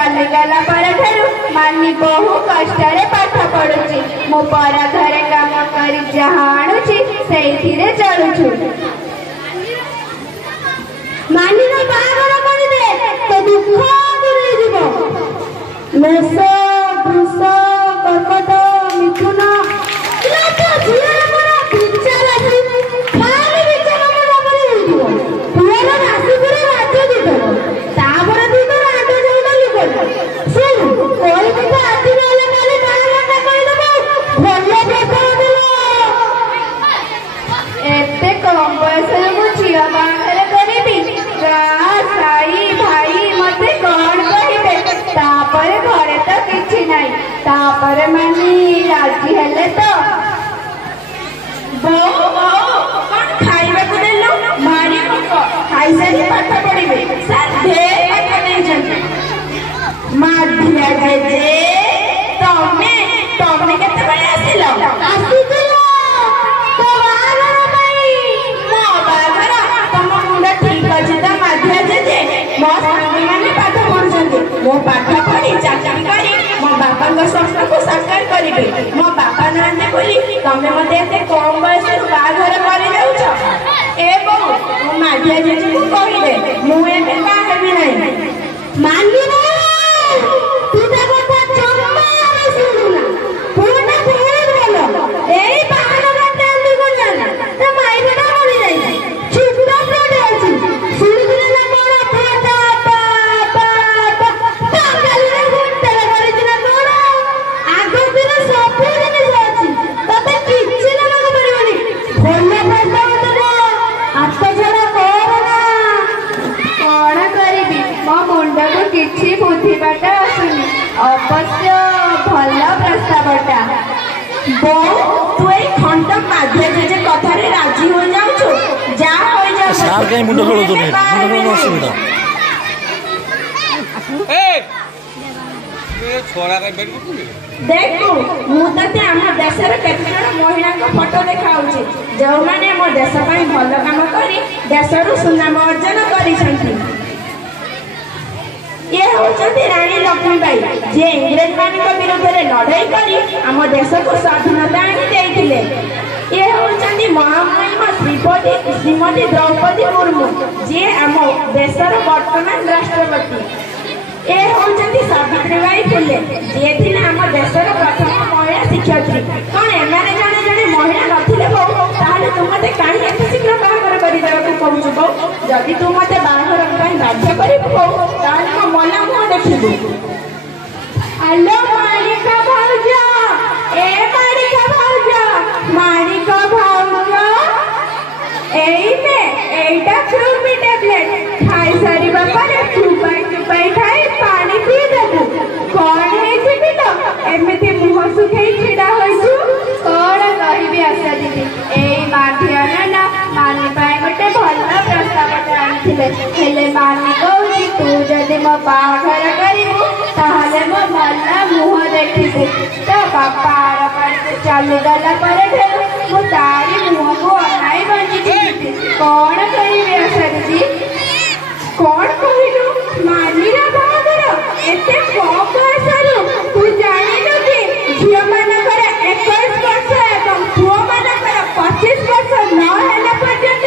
चलीगला मानी बहु कष्ट पाठ पढ़ुची मो परा घरे काम कर जहाँ आणुची से चलुछु। मानी बाहागर कर दे तो दुख दूरे जीव। मेष वृष कर्कट मिथुन तापर मानी राजी हेले तो खाइबा को देलो मारी पको खाई सारी पाठ पढ़िबे साधे पाठ नै जंती माधिया जे तमे तमे केते बळे आसिलो आसिलो तो बागर भाई मो बागर तम मुंडा ठीक अछि त माधिया जे मो साथी माने पाठ पढुछन्ती मो पाठ पढी चाकरी करी मो बापा को स्वप्न को साकार करिबे मो बापा नांदे बोली तमे मते एते कम बयस बाघर करि देउछ ए बहु मो माधिया जे को कहिबे मु एबे का हेबी नै मानी तू ता কথা জম্মা আমি শুনুনা পুরোটা বহুত ভালো এই বাহানা টান্দি কোন জানা তা মাইবেটা বলি যাই চুপটা পড়ে আছে শুনুনা না বড় পাটা পা টাকালে ঘন্টা করে দিনা তোর আগে দিন সব জিনিস আছে ততে কিচ্ছু না লাগা পারিবনি ভোলে পাটা তো আত্মছড়া কর না कोण करिबी मो मुंडा को किछि बुद्धि बाटा आसुनी अवश्य भल प्रस्तावटा बो तू ए खंड माध्य जे कथा रे राजी हो जाउछु जा हो जा सार के मुंडो खोलो तो मुंडो असुविधा ए छोरा रे बेट को देखो मु तते हम देश रे केते जण महिला को फोटो देखाउछि जो माने मो देश पई भल काम करी देश रु सुनाम अर्जन करी छंती ये होचंती रानी लक्ष्मीबाई जे इंग्रेज मानक विरुद्ध रे लड़ाई करी हम देश को स्वाधीनता आनी देइथिले ये होचंती महामहिम श्रीमती द्रौपदी मुर्मू जे हम देशर वर्तमान राष्ट्रपति ए होचंती सावित्रीबाई फुले जे थिले हम देशर प्रथम महिला शिक्षयित्री कोन एमाने जने जने महिला नथिले बहु ताले तू मते काहे एते शीघ्र बाहागर करि देबा को कहू बहु जदि तू मते बाहागर पई बाध्य करिबु बहु ताले म मना मुह देखिबु। हेलो मालिका भाउजा ए मालिका भाउजा मालिका भाउजा एई में एटा फ्रूटी टैबलेट खाई सारी बापा रे चुपाई खाई पानी पी देबु कोन हे छिबी तो एमिति मुह सुखई छिडा होइछु कोन कहिबी आशा दीदी एई माधिया ना मानी पाए गोटे भल प्रस्ताव आनिथिले हेले मानी कहूची तू जदि मो बाहाघर करिबु ताहले मो भल मुह देखिबु तो बापा आर पारे चलीगला परे मु तारी मुह को अनाई बंजी कोन कहिबी आशा दीदी कोन कहिलु मानी रा बाहाघर एते कम बयसरु तू जानिलु कि झियो मानकर 21 वर्ष एवं पुओ मानकर 25 वर्ष न हेला पर्यंत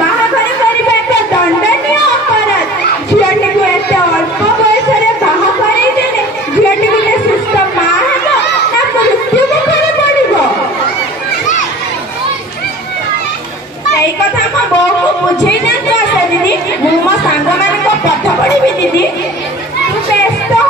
बाहाघर करिबा एक दंडनीय अपराध झियोटी को एते अल्प बयस रे बाहा करै देले झियोटी को सुस्त मा हेबो ना मृत्यु मुखरे पड़िबो। एई कथा म बहु बुझेई ना तो आशा दीदी मु मो सांग मानक पाठ पढ़िबी दीदी तू व्यस्त हो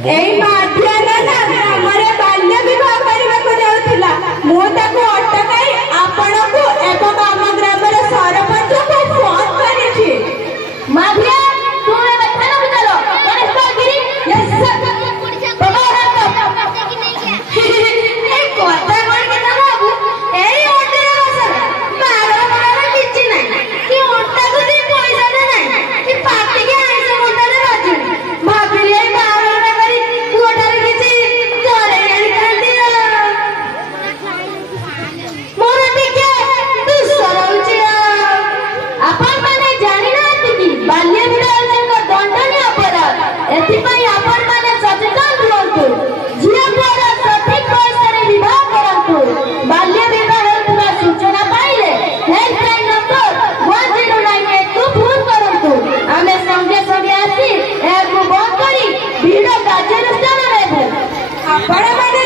ଏଇ ମାଧ୍ୟାହ୍ନ ନା ଗ୍ରାମରେ ବାଲ୍ୟ ବିବାହ କରିବାକୁ ଯାଉଥିଲା। ମୁଁ ତାକୁ ଅଟକାଇ ଆପଣଙ୍କୁ ଏବଂ ଆମ ଗ୍ରାମର ସରପଞ୍ଚକୁ ଫୋନ କରିଛି। ମାଭିଆ ତୁ ଏବେ ଥାନାକୁ ଚାଲ ଗଣେଶଗିରି Yes, sir. এই কথা কই কেন বাবু এই অন্যের ভাষা মারা মারা কিছু নাই কি ওটাକୁ দি পয়সা দে নাই কি পার্টিকে আইসা মোটারে বাজু ভাবিলি এই বারোটা করি পুଅଟାରେ କିଛି ଘରେ ଆଣିଥାନ୍ତି ମୋର ଟିକେ ଦୁଃଖ ରହୁଛି। ଆପଣମାନେ ଜାଣିନାହାନ୍ତି କି ବାଲ୍ୟ ବିବାହ ହେଉଛି ଏକ ଦଣ୍ଡନୀୟ ଅପରାଧ। ଏଥିପାଇଁ ଆପଣମାନେ ସଚେତନ ରୁହନ୍ତୁ। ଝିଅ ପୁଅର ସଠିକ ବୟସରେ ବିବାହ କରନ୍ତୁ। ବାଲ୍ୟ ବିବାହ ହେଉଥିବା ସୂଚନା ପାଇଲେ ହେଲ୍ପଲାଇନ୍ ନମ୍ବର 1099କୁ ଫୋନ କରନ୍ତୁ। ଆମେ ସଙ୍ଗେ ସଙ୍ଗେ ଆସି ଏହାକୁ ବନ୍ଦ କରି ଭିଡ଼ କାର୍ଯ୍ୟାନୁଷ୍ଠାନ ନେବୁ। ଆପଣମାନେ